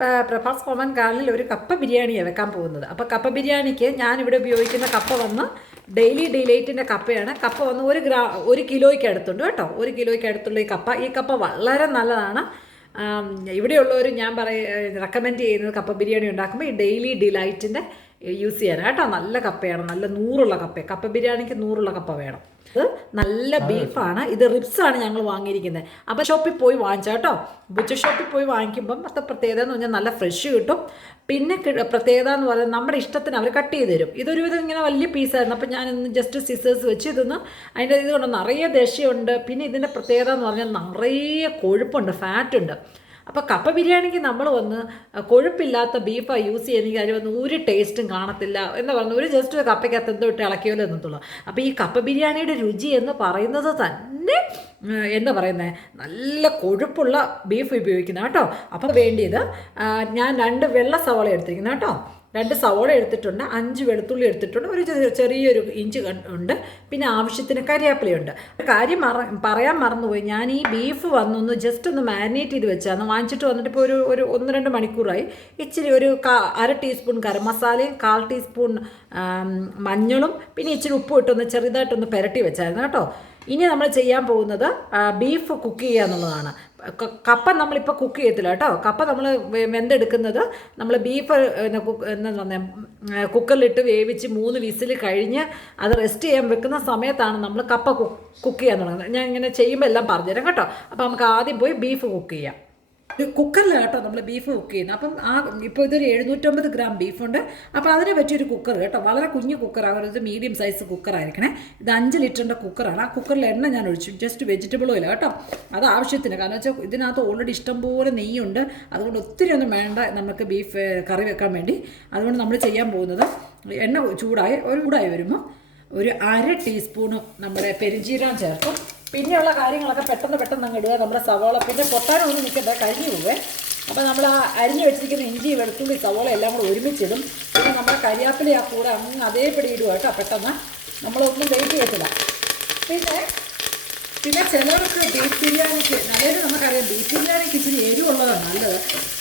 പ്രഭാസ് കോമൻ കാലിൽ ഒരു കപ്പ ബിരിയാണിയാണ് വെക്കാൻ പോകുന്നത്. അപ്പോൾ കപ്പ ബിരിയാണിക്ക് ഞാനിവിടെ ഉപയോഗിക്കുന്ന കപ്പ വന്ന് ഡെയിലി ഡിലൈറ്റിന്റെ കപ്പയാണ്. കപ്പ വന്ന് ഒരു ഗ്രാ ഒരു കിലോയ്ക്ക് അടുത്തുണ്ട് കേട്ടോ. ഒരു കിലോയ്ക്ക് അടുത്തുള്ള ഈ കപ്പ. ഈ കപ്പ വളരെ നല്ലതാണ്. ഇവിടെയുള്ളവർ ഞാൻ പറയ റെക്കമെൻഡ് ചെയ്യുന്നത് കപ്പ ബിരിയാണി ഉണ്ടാക്കുമ്പോൾ ഈ ഡെയിലി ഡിലൈറ്റിന്റെ യൂസ് ചെയ്യാൻ കേട്ടോ? നല്ല കപ്പയാണ്. നല്ല നൂറുള്ള കപ്പ കപ്പ ബിരിയാണിക്ക് നൂറുള്ള കപ്പ വേണം. ഇത് നല്ല ബീഫാണ്. ഇത് റിബ്സ് ആണ് ഞങ്ങൾ വാങ്ങിയിരിക്കുന്നത് അപ്പോൾ ഷോപ്പിൽ പോയി വാങ്ങിച്ചാൽ കേട്ടോ. ബുച്ച ഷോപ്പിൽ പോയി വാങ്ങിക്കുമ്പം അത്ര പ്രത്യേകത എന്ന് പറഞ്ഞാൽ നല്ല ഫ്രഷ് കിട്ടും. പിന്നെ പ്രത്യേകത എന്ന് പറയുന്നത് നമ്മുടെ ഇഷ്ടത്തിന് അവർ കട്ട് ചെയ്ത് തരും. ഇതൊരു വിധം ഇങ്ങനെ വലിയ പീസായിരുന്നു അപ്പോൾ ഞാനിന്ന് ജസ്റ്റ് സിസേഴ്സ് വെച്ച് ഇതൊന്ന് അതിന്റെ ഇത് കൊണ്ട് നിറയെ ദേഷ്യമുണ്ട് പിന്നെ ഇതിന്റെ പ്രത്യേകത എന്ന് പറഞ്ഞാൽ നിറയെ കൊഴുപ്പുണ്ട് ഫാറ്റ് ഉണ്ട്. അപ്പോൾ കപ്പ ബിരിയാണിക്ക് നമ്മൾ വന്ന് കൊഴുപ്പില്ലാത്ത ബീഫാണ് യൂസ് ചെയ്യുന്ന കാര്യം വന്ന് ഒരു ടേസ്റ്റും കാണത്തില്ല എന്ന് പറഞ്ഞു ഒരു ജസ്റ്റ് കപ്പയ്ക്കകത്ത് എന്തോ ഇട്ട് ഇളക്കിയല്ലോ എന്നത്തുള്ളൂ അപ്പോൾ ഈ കപ്പ ബിരിയാണിയുടെ രുചി എന്ന് പറയുന്നത് തന്നെ എന്താ പറയുന്നത് നല്ല കൊഴുപ്പുള്ള ബീഫ് ഉപയോഗിക്കുന്ന കേട്ടോ. അപ്പോൾ വേണ്ടിയത് ഞാൻ രണ്ട് വെള്ള സവാള എടുത്തിരിക്കുന്നു കേട്ടോ. രണ്ട് സവോള എടുത്തിട്ടുണ്ട് അഞ്ച് വെളുത്തുള്ളി എടുത്തിട്ടുണ്ട് ഒരു ചെറിയ- ചെറിയൊരു ഇഞ്ച് ഉണ്ട് പിന്നെ ആവശ്യത്തിന് കരിയാപ്പിലയുണ്ട്. കാര്യം മറ പറയാൻ മറന്നുപോയി. ഞാൻ ഈ ബീഫ് വന്നൊന്ന് ജസ്റ്റ് ഒന്ന് മാരിനേറ്റ് ചെയ്ത് വെച്ചാണ് വാങ്ങിച്ചിട്ട് വന്നിട്ട് ഇപ്പോൾ ഒരു ഒരു ഒന്ന് രണ്ട് മണിക്കൂറായി. ഇച്ചിരി ഒരു അര ടീസ്പൂൺ ഗരം മസാലയും കാൽ ടീസ്പൂൺ മഞ്ഞളും പിന്നെ ഇച്ചിരി ഉപ്പും ഇട്ടൊന്ന് ചെറുതായിട്ടൊന്ന് പുരട്ടി വെച്ചായിരുന്നു കേട്ടോ. ഇനി നമ്മൾ ചെയ്യാൻ പോകുന്നത് ബീഫ് കുക്ക് ചെയ്യുക എന്നുള്ളതാണ്. കപ്പ നമ്മളിപ്പോൾ കുക്ക് ചെയ്യത്തില്ല കേട്ടോ. കപ്പ നമ്മൾ വെന്തെടുക്കുന്നത് നമ്മൾ ബീഫ് എന്താ പറയുക കുക്കറിലിട്ട് വേവിച്ച് മൂന്ന് വിസിൽ കഴിഞ്ഞ് അത് റെസ്റ്റ് ചെയ്യാൻ വെക്കുന്ന സമയത്താണ് നമ്മൾ കപ്പ കുക്ക് ചെയ്യാൻ തുടങ്ങുന്നത് ഞാൻ ഇങ്ങനെ ചെയ്യുമ്പോൾ എല്ലാം പറഞ്ഞുതരാം കേട്ടോ. അപ്പോൾ നമുക്ക് ആദ്യം പോയി ബീഫ് കുക്ക് ചെയ്യാം. ഒരു കുക്കറിലാണ് കേട്ടോ നമ്മൾ ബീഫ് കുക്ക് ചെയ്യുന്നത്. അപ്പം ആ ഇപ്പോൾ ഇതൊരു എഴുന്നൂറ്റമ്പത് ഗ്രാം ബീഫുണ്ട് അപ്പോൾ അതിനെ പറ്റിയൊരു കുക്കർ കേട്ടോ. വളരെ കുഞ്ഞു കുക്കറാണ് ഒരു മീഡിയം സൈസ് കുക്കറായിരിക്കണേ ഇത് അഞ്ച് ലിറ്ററിന്റെ കുക്കറാണ് ആ കുക്കറിൽ എണ്ണ ഞാൻ ഒഴിച്ചു. ജസ്റ്റ് വെജിറ്റബിൾ ഓയിൽ കേട്ടോ. അത് ആവശ്യത്തിന്. കാരണം വെച്ചാൽ ഇതിനകത്ത് ഓൾറെഡി ഇഷ്ടംപോലെ നെയ്യുണ്ട്. അതുകൊണ്ട് ഒത്തിരി ഒന്നും വേണ്ട നമുക്ക് ബീഫ് കറി വെക്കാൻ വേണ്ടി. അതുകൊണ്ട് നമ്മൾ ചെയ്യാൻ പോകുന്നത് എണ്ണ ചൂടായി ഒരു ചൂടായി വരുമ്പോൾ ഒരു അര ടീസ്പൂണ് നമ്മുടെ പെരുംജീരകം ചേർക്കും. പിന്നെയുള്ള കാര്യങ്ങളൊക്കെ പെട്ടെന്ന് പെട്ടെന്ന് അങ്ങ് ഇടുക നമ്മുടെ സവാള. പിന്നെ പൊട്ടാനൊന്നും നിൽക്കണ്ട കരിഞ്ഞു പോവേ. അപ്പോൾ നമ്മൾ ആ അരിഞ്ഞ് വെച്ചിരിക്കുന്ന ഇഞ്ചി വെളുത്തുള്ളി സവോള എല്ലാം കൂടെ ഒരുമിച്ചിടും. പിന്നെ നമ്മുടെ കരിയാപ്പില ആ കൂടെ അങ്ങ് അതേപടി ഇടുക കേട്ടോ പെട്ടെന്ന്. നമ്മളൊന്നും വെയിറ്റ് ചെയ്യത്തില്ല. പിന്നെ പിന്നെ ചിലർക്ക് ബീഫ് ബിരിയാണിക്ക് നല്ലത് നമുക്കറിയാം ബീഫ് ബിരിയാണിക്ക് ഇച്ചിരി എരിവുള്ളതാണ് നല്ലത്.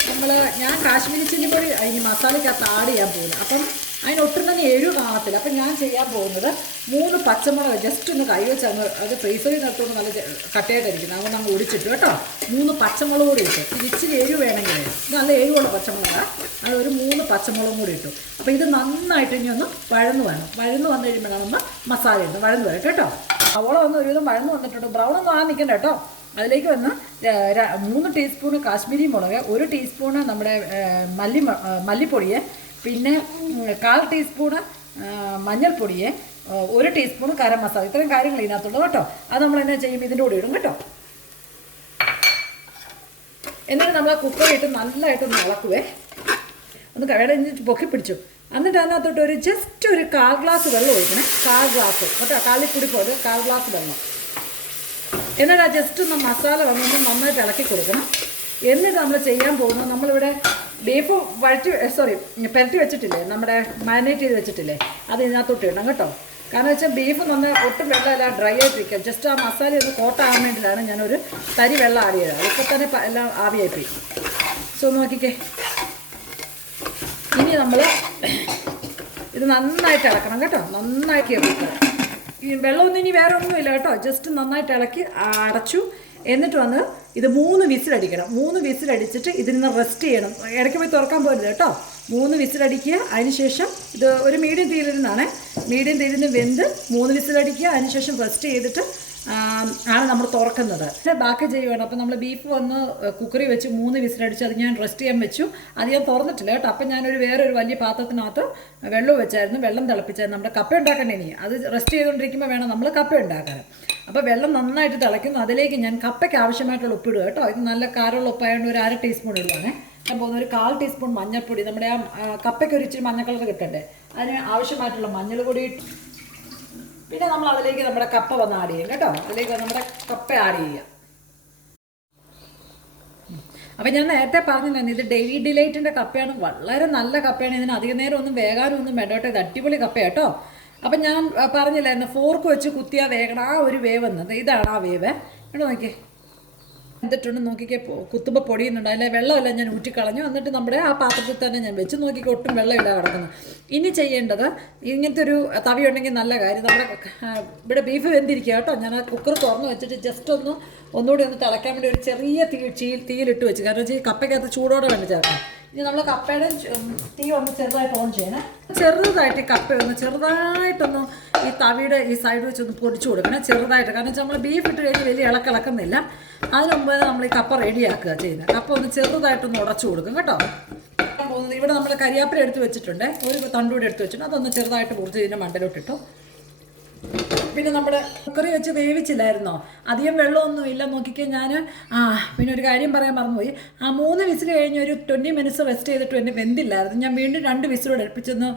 നമ്മൾ ഞാൻ കാശ്മീരി ചില്ലി പൊടി അതിന് മസാലയ്ക്കകത്ത് ആഡ് ചെയ്യാൻ പോകുന്നത് അപ്പം അതിന് ഒട്ടും തന്നെ എരിവ് കാണത്തില്ല. അപ്പം ഞാൻ ചെയ്യാൻ പോകുന്നത് മൂന്ന് പച്ചമുളക് ജസ്റ്റ് ഒന്ന് കൈ വെച്ച് അങ്ങ് അത് ഫ്രീസറിൽ നിർത്തുകൊണ്ട് നല്ല കട്ടയായിട്ടിരിക്കുന്നത് അതുകൊണ്ട് അങ്ങ് ഒടിച്ചിട്ട് കേട്ടോ. മൂന്ന് പച്ചമുളക് കൂടി ഇട്ടു. ഇത് ഇച്ചിരി എരിവ് വേണമെങ്കിൽ നല്ല എരിവുള്ള പച്ചമുളകാണ് അത് ഒരു മൂന്ന് പച്ചമുളകും കൂടി ഇട്ടു. അപ്പോൾ ഇത് നന്നായിട്ട് ഇനി ഒന്ന് വഴന്ന് വേണം വഴന്ന് വന്നു കഴിയുമ്പോഴാണ് നമ്മൾ മസാല ഇടുന്നത്. വഴന്ന് വരും കേട്ടോ. അവളെ വന്ന് ഒരുവിധം വഴന്ന് വന്നിട്ടുണ്ട്. ബ്രൗൺ ഒന്നും ആ നിൽക്കണ്ട കേട്ടോ. അതിലേക്ക് വന്ന് മൂന്ന് ടീസ്പൂണ് കാശ്മീരി മുളക് ഒരു ടീസ്പൂണ് നമ്മുടെ മല്ലി മല്ലിപ്പൊടിയെ പിന്നെ കാൽ ടീസ്പൂണ് മഞ്ഞൾപ്പൊടിയെ ഒരു ടീസ്പൂൺ ഗരം മസാല. ഇത്രയും കാര്യങ്ങൾ ഇതിനകത്തുള്ളൂ കേട്ടോ. അത് നമ്മൾ എന്നാ ചെയ്യും? ഇതിന്റെ കൂടെ ഇടും കേട്ടോ. എന്നിട്ട് നമ്മൾ ആ കുക്കറിട്ട് നല്ലതായിട്ട് ഒന്ന് ഇളക്കുവേ. ഒന്ന് നിന്ന് പൊക്കി പിടിച്ചു. എന്നിട്ട് അതിനകത്തോട്ട് ഒരു ജസ്റ്റ് ഒരു കാൽ ഗ്ലാസ് വെള്ളം ഒഴിക്കണേ. കാൽ ഗ്ലാസ് കേട്ടോ കാലിപ്പൊടി പോലെ കാൽ ഗ്ലാസ് വെള്ളം. എന്നിട്ട് ആ ജസ്റ്റ് ഒന്ന് മസാല വന്നൊന്ന് നന്നായിട്ട് ഇളക്കി കൊടുക്കണം. എന്നിട്ട് നമ്മൾ ചെയ്യാൻ പോകുന്നത് നമ്മളിവിടെ ബീഫ് വഴറ്റി സോറി പെരട്ടി വെച്ചിട്ടില്ലേ? നമ്മുടെ മാരിനേറ്റ് ചെയ്ത് വെച്ചിട്ടില്ലേ? അത് ഇതിനകത്തോട്ട് ഇടണം കേട്ടോ. കാരണം വെച്ചാൽ ബീഫ് നന്ന് ഒട്ടും വെള്ളമല്ല ഡ്രൈ ആയിട്ടിരിക്കുക ജസ്റ്റ് ആ മസാല ഒന്ന് കോട്ടാകാൻ വേണ്ടിയിട്ടാണ് ഞാനൊരു തരി വെള്ളം ആഡ് ചെയ്തത്. അതൊക്കെ തന്നെ എല്ലാം ആവിയായി പോയി സോ നോക്കിക്കേ. ഇനി നമ്മൾ ഇത് നന്നായിട്ട് ഇളക്കണം കേട്ടോ. നന്നായിട്ട് ഇളക്കണം ഈ വെള്ളമൊന്നും ഇനി വേറെ ഒന്നുമില്ല കേട്ടോ. ജസ്റ്റ് നന്നായിട്ട് ഇളക്കി അടച്ചു. എന്നിട്ട് വന്ന് ഇത് മൂന്ന് വിസിലടിക്കണം. മൂന്ന് വിസിലടിച്ചിട്ട് ഇതിന് റെസ്റ്റ് ചെയ്യണം. ഇടയ്ക്ക് പോയി തുറക്കാൻ പോരുത് കേട്ടോ. മൂന്ന് വിസിലടിക്കുക. അതിനുശേഷം ഇത് ഒരു മീഡിയം തീരുന്നാണ് മീഡിയം തീരുന്ന് വെന്ത് മൂന്ന് വിസിലടിക്കുക. അതിനുശേഷം റെസ്റ്റ് ചെയ്തിട്ട് ആണ് നമ്മൾ തുറക്കുന്നത്. ബാക്കി ചെയ്യുകയാണ് അപ്പോൾ നമ്മൾ ബീഫ് വന്ന് കുക്കറി വെച്ച് മൂന്ന് വിസിലടിച്ച് അത് ഞാൻ റെസ്റ്റ് ചെയ്യാൻ വെച്ചു. അത് ഞാൻ തുറന്നിട്ടില്ല കേട്ടോ. അപ്പം ഞാനൊരു വേറൊരു വലിയ പാത്രത്തിനകത്ത് വെള്ളം വെച്ചായിരുന്നു. വെള്ളം തിളപ്പിച്ചായിരുന്നു. നമ്മുടെ കപ്പ ഉണ്ടാക്കണ്ടേ ഇനി. അത് റെസ്റ്റ് ചെയ്തുകൊണ്ടിരിക്കുമ്പോൾ വേണം നമ്മൾ കപ്പ ഉണ്ടാക്കാൻ അപ്പോൾ വെള്ളം നന്നായിട്ട് തിളയ്ക്കുന്നു. അതിലേക്ക് ഞാൻ കപ്പയ്ക്ക് ആവശ്യമായിട്ടുള്ള ഉപ്പിടുക കേട്ടോ. ഇത് നല്ല കാരമുള്ള ഉപ്പായതുകൊണ്ട് ഒരു അര ടീസ്പൂൺ ഇടുവാണേ. ഞാൻ പോകുന്ന ഒരു കാൽ ടീസ്പൂൺ മഞ്ഞൾപ്പൊടി. നമ്മുടെ ആ കപ്പയ്ക്ക് ഒരു ഇച്ചിരി മഞ്ഞ കളർ കിട്ടണ്ടേ? അതിന് ആവശ്യമായിട്ടുള്ള മഞ്ഞൾ പൊടി പിന്നെ നമ്മൾ അതിലേക്ക് നമ്മുടെ കപ്പ വന്ന് ആഡ് ചെയ്യും കേട്ടോ. അതിലേക്ക് നമ്മുടെ കപ്പ ആഡ് ചെയ്യുക. അപ്പം ഞാൻ നേരത്തെ പറഞ്ഞില്ലായിരുന്നു ഇത് ഡെയിലി ഡിലൈറ്റിന്റെ കപ്പയാണ്. വളരെ നല്ല കപ്പയാണ്. ഇതിന് അധികം നേരം ഒന്നും വേഗാനും ഒന്നും വേണ്ട കേട്ടോ. ഇത് അടിപൊളി കപ്പ കേട്ടോ. അപ്പം ഞാൻ പറഞ്ഞില്ലായിരുന്നു ഫോർക്ക് വെച്ച് കുത്തിയാൽ വേഗം ആ ഒരു വേവ് എന്നത് ഇതാണ് ആ വേവ് കേട്ടോ നോക്കിയേ? എന്നിട്ടുണ്ട് നോക്കിക്കേ കുത്തുമ്പോൾ പൊടിയുന്നുണ്ട്. അതിലെ വെള്ളമെല്ലാം ഞാൻ ഊറ്റിക്കളഞ്ഞു. എന്നിട്ട് നമ്മുടെ ആ പാത്രത്തിൽ തന്നെ ഞാൻ വെച്ച് നോക്കിക്കോ ഒട്ടും വെള്ളമില്ല കിടക്കുന്നു. ഇനി ചെയ്യേണ്ടത് ഇങ്ങനത്തെ ഒരു തവി ഉണ്ടെങ്കിൽ നല്ല കാര്യം. നമ്മുടെ ഇവിടെ ബീഫ് വെന്തിരിക്കുക കേട്ടോ. ഞാൻ ആ കുക്കർ തുറന്ന് വെച്ചിട്ട് ജസ്റ്റ് ഒന്ന് ഒന്നുകൂടി ഒന്ന് തിളയ്ക്കാൻ വേണ്ടി ഒരു ചെറിയ തീ തീയിലിട്ട് വെച്ച്. കാരണം വെച്ചാൽ കപ്പയ്ക്കകത്ത് ചൂടോടെ വേണ്ട ചേർക്കാം ഇനി നമ്മൾ കപ്പയുടെ തീ ഒന്ന് ചെറുതായിട്ട് ഓൺ ചെയ്യണേ. ചെറുതായിട്ട് ഈ കപ്പ ഒന്ന് ചെറുതായിട്ടൊന്ന് ഈ തവിയുടെ ഈ സൈഡ് വെച്ച് ഒന്ന് പൊടിച്ചു കൊടുക്കണം ചെറുതായിട്ട്. കാരണം വെച്ചാൽ നമ്മൾ ബീഫ് ഇട്ട് കഴിഞ്ഞ് വലിയ ഇളക്കിളക്കുന്നില്ല അതിന് മുമ്പ് നമ്മൾ ഈ കപ്പ റെഡിയാക്കുക ചെയ്യുന്നത് കപ്പ ഒന്ന് ചെറുതായിട്ടൊന്ന് ഉടച്ചു കൊടുക്കും കേട്ടോ. ഇവിടെ നമ്മൾ കരിയാപ്പില എടുത്ത് വെച്ചിട്ടുണ്ട്. ഒരു തണ്ടൂടെ എടുത്ത് വെച്ചിട്ടുണ്ട്. അതൊന്ന് ചെറുതായിട്ട് മുറിച്ച് ഇതിന്റെ മണ്ടലോട്ടിട്ടു. പിന്നെ നമ്മുടെ കുക്കറി വെച്ച് വേവിച്ചില്ലായിരുന്നോ? അധികം വെള്ളമൊന്നും ഇല്ല. നോക്കിക്കേ ഞാൻ ആ പിന്നെ ഒരു കാര്യം പറയാൻ മറന്നുപോയി. ആ മൂന്ന് വിസിൽ കഴിഞ്ഞ് ഒരു ട്വന്റി മിനിറ്റ്സ് റെസ്റ്റ് ചെയ്തിട്ട് എന്നെ വെന്തില്ലായിരുന്നു. ഞാൻ വീണ്ടും രണ്ട് വിസിലൂടെ എടുപ്പിച്ചൊന്ന്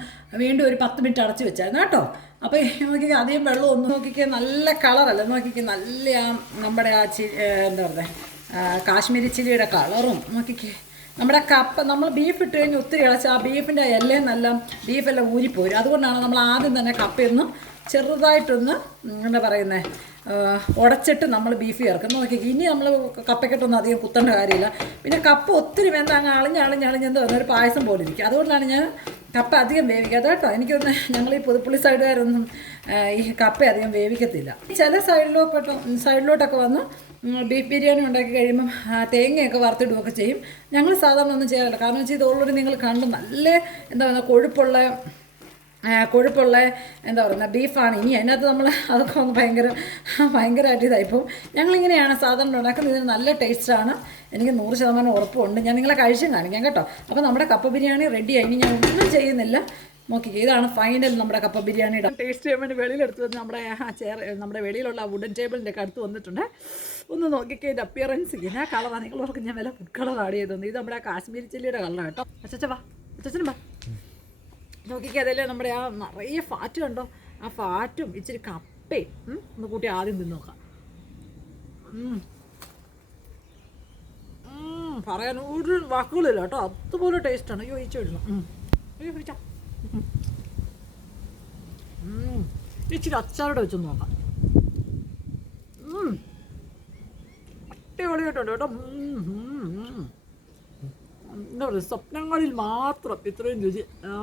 വീണ്ടും ഒരു പത്ത് മിനിറ്റ് അടച്ച് വെച്ചായിരുന്നു കേട്ടോ. അപ്പോൾ നോക്കിക്കേ അധികം വെള്ളമൊന്നും നോക്കിക്കേ നല്ല കളറല്ല നോക്കിക്കേ നല്ല ആ നമ്മുടെ ആ ചി എന്താ പറയുക കാശ്മീരി ചില്ലിയുടെ കളറും നോക്കിക്കേ നമ്മുടെ കപ്പ നമ്മൾ ബീഫ് ഇട്ട് കഴിഞ്ഞ് ഒത്തിരി ഇളച്ച് ആ ബീഫിന്റെ എല്ലാം നല്ല ബീഫെല്ലാം ഊരിപ്പോരും. അതുകൊണ്ടാണ് നമ്മൾ ആദ്യം തന്നെ കപ്പയൊന്ന് ചെറുതായിട്ടൊന്ന് എന്താ പറയുന്നത് ഉടച്ചിട്ട് നമ്മൾ ബീഫ് ചേർക്കും നോക്കി ഇനി നമ്മൾ കപ്പയ്ക്കിട്ടൊന്നും അധികം കുത്തേണ്ട കാര്യമില്ല. പിന്നെ കപ്പ ഒത്തിരി വെന്ത അങ്ങ് അളിഞ്ഞ് അളിഞ്ഞ് അളിഞ്ഞ് എന്താ ഒരു പായസം പോലെ ഇരിക്കും. അതുകൊണ്ടാണ് ഞാൻ കപ്പ അധികം വേവിക്കാതെ കേട്ടോ എനിക്കൊന്ന് ഞങ്ങൾ ഈ പുതുപ്പുള്ളി സൈഡുകാരൊന്നും ഈ കപ്പ അധികം വേവിക്കത്തില്ല. ചില സൈഡിലോട്ട് സൈഡിലോട്ടൊക്കെ വന്ന് ബീഫ് ബിരിയാണി ഉണ്ടാക്കി കഴിയുമ്പം തേങ്ങയൊക്കെ വറുത്തിടുകയൊക്കെ ചെയ്യും. ഞങ്ങൾ സാധാരണ ഒന്നും ചെയ്യാറില്ല. കാരണം വെച്ചാൽ ഇത് ഓൾറെഡി നിങ്ങൾ കണ്ടു നല്ല എന്താ പറയുക കൊഴുപ്പുള്ള കൊഴുപ്പുള്ള എന്താ പറയുക ബീഫാണ്. ഇനി അതിനകത്ത് നമ്മൾ അതൊക്കെ ഒന്ന് ഭയങ്കര ഭയങ്കരമായിട്ട് ഇതായിപ്പോൾ ഞങ്ങളിങ്ങനെയാണ് സാധാരണ ഉണ്ടാക്കുന്നത്. ഇതിന് നല്ല ടേസ്റ്റാണ് എനിക്ക് നൂറ് ശതമാനം ഉറപ്പുണ്ട്. ഞാൻ നിങ്ങളെ കഴിച്ചും കാണിക്കാം കേട്ടോ. അപ്പോൾ നമ്മുടെ കപ്പ ബിരിയാണി റെഡിയായി ഇനി ഞാൻ ഒന്നും ചെയ്യുന്നില്ല. നോക്കിക്കേ ഇതാണ് ഫൈനൽ നമ്മുടെ കപ്പ ബിരിയാണിയുടെ ടേസ്റ്റ് ചെയ്യാൻ വേണ്ടി വെളിയിലെടുത്ത് വന്ന് നമ്മുടെ ആ ചെയർ നമ്മുടെ വെളിയിലുള്ള വുഡൻ ടേബിളിന്റെ ഒക്കെ അടുത്ത് വന്നിട്ടുണ്ട്. ഒന്ന് നോക്കിക്കേ ഇതിന്റെ അപ്പിയറൻസ് ഇങ്ങനെ കളറാണ് നിങ്ങൾ ഓർക്കും ഞാൻ വില ഫുഡ് കളർ ആഡ് ചെയ്തത് ഇത് നമ്മുടെ കാശ്മീരി ചില്ലിയുടെ കളറാണ് കേട്ടോ. അച്ഛച്ച വാ. വാ. നോക്കിക്കേ അതല്ലേ നമ്മുടെ ആ നിറയെ ഫാറ്റ് കണ്ടോ? ആ ഫാറ്റും ഇച്ചിരി കപ്പയും ഒന്ന് കൂട്ടി ആദ്യം തിന്ന് നോക്കാം. പറയാൻ ഒരു വാക്കുകളില്ല കേട്ടോ. അതുപോലെ ടേസ്റ്റാണ് അയ്യോ ഒഴിച്ചു വിടണം. ഇച്ചിരി അച്ചാറോടെ വെച്ചൊന്ന് നോക്കാം. അടിപൊളിയായിട്ടുണ്ട് കേട്ടോ. എന്താ പറയുക സ്വപ്നങ്ങളിൽ മാത്രം ഇത്രയും രുചി. ആ.